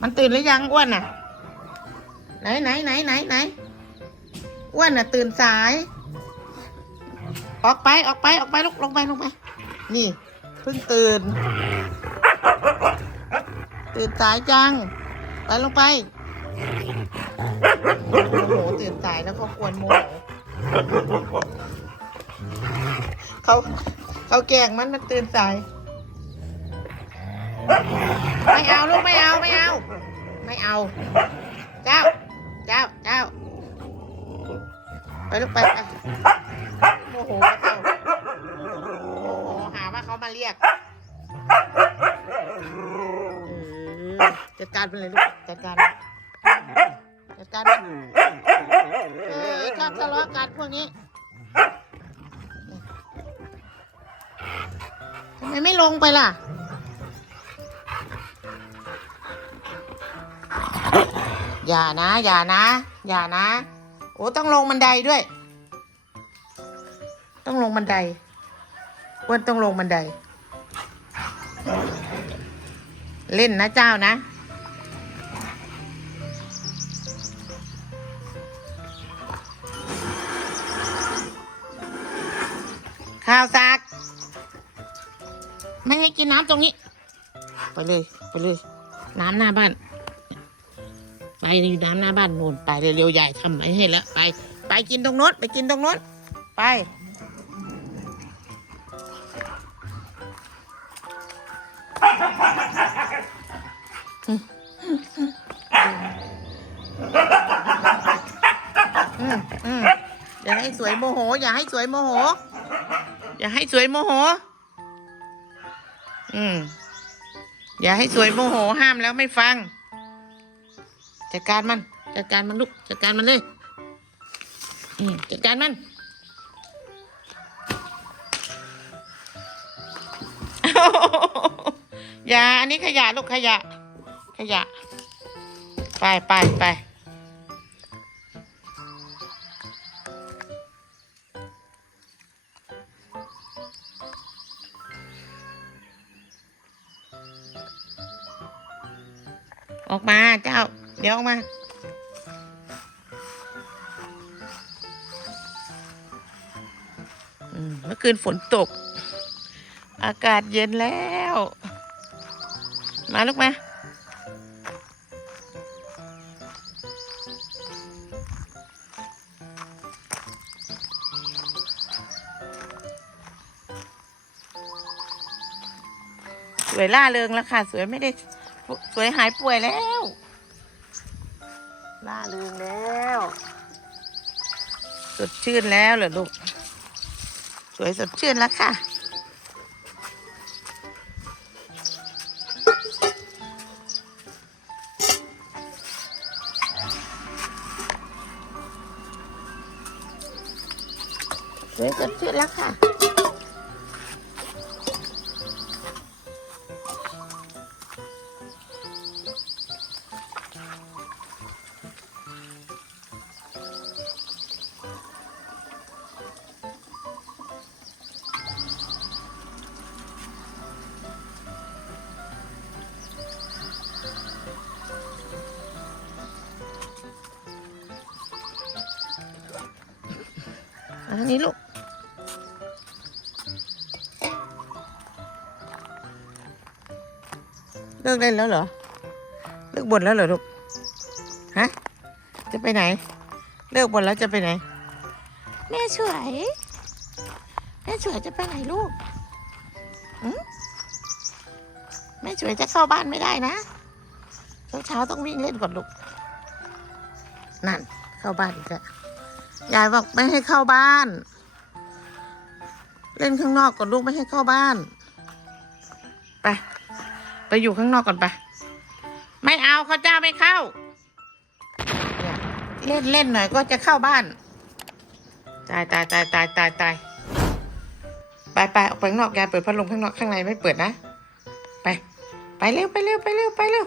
มันตื่นหรือยังอ้วนน่ะ ไหนไหนไหนไหนไหนอ้วนน่ะ ตื่นสาย ออกไปออกไปออกไปลุกลงไปลงไป นี่เพิ่งตื่น ตื่นสายจัง ไปลงไปโอ้โหตื่นสายแล้วก็ควรโมโหเขาเขาแกงมันมันตื่นสาย ไม่เอาลูกไม่เอาไม่เอา ไม่เอา เจ้า เจ้าเจ้าไปลูกไปไปโมโหเจ้าโมโหหาว่าเขามาเรียกจัดการไปเลยลูกจัดการจัดการเออชอบทะเลาะกันพวกนี้ทำไมไม่ลงไปล่ะ อย่านะ อย่านะ อย่านะ โอ้ต้องลงบันไดด้วย ต้องลงบันไดอ้วนต้องลงบันได เล่นนะเจ้านะ ข้าวซัก ไม่ให้กินน้ำตรงนี้ ไปเลย ไปเลย น้ำหน้าบ้าน ไปนี่น้ำหน้าบ้านนู่นไปเร็วๆใหญ่ทำไมให้แล้วไป ไปกินตรงโน้นไปกินตรงโน้นไปอืมอืมอย่าให้สวยโมโห อย่าให้สวยโมโห อย่าให้สวยโมโห อืมอย่าให้สวยโมโหห้ามแล้วไม่ฟัง จัดการมัน จัดการมันลูก จัดการมันเลยอืมจัดการมันอย่าอันนี้ขยะลูกขยะ ขยะ ไปไปไปออกมาเจ้า เดี๋ยวออกมา เมื่อคืนฝนตก อากาศเย็นแล้ว มาลูกมาสวยล่าเริงแล้วค่ะ สวยไม่ได้ สวยหายป่วยแล้ว ล่าเริงแล้ว สดชื่นแล้วเหรอลูก สวยสดชื่นแล้วค่ะ สวยสดชื่นแล้วค่ะ อันนี้ลูก เลิกเล่นแล้วเหรอ เลิกบ่นแล้วเหรอลูก ฮะ จะไปไหน เลิกบ่นแล้วจะไปไหน แม่สวย แม่สวยจะไปไหนลูกหืมแม่วยจะเข้าบ้านไม่ได้นะเช้าเช้าๆต้องวิ่งเล่นก่อนลูก นั่นเข้าบ้านอีกแล้ว ยายบอกไม่ให้เข้าบ้าน เล่นข้างนอกก่อนลูกไม่ให้เข้าบ้าน ไป ไปอยู่ข้างนอกก่อนไป ไม่เอาเขาเจ้าไม่เข้า เล่นเล่นหน่อยก็จะเข้าบ้าน ตายตายตายตายตายตายไปไปออกไปข้างนอกยายเปิดพัดลมข้างนอกข้างในไม่เปิดนะ ไป ไปเร็วไปเร็วไปเร็วไปเร็ว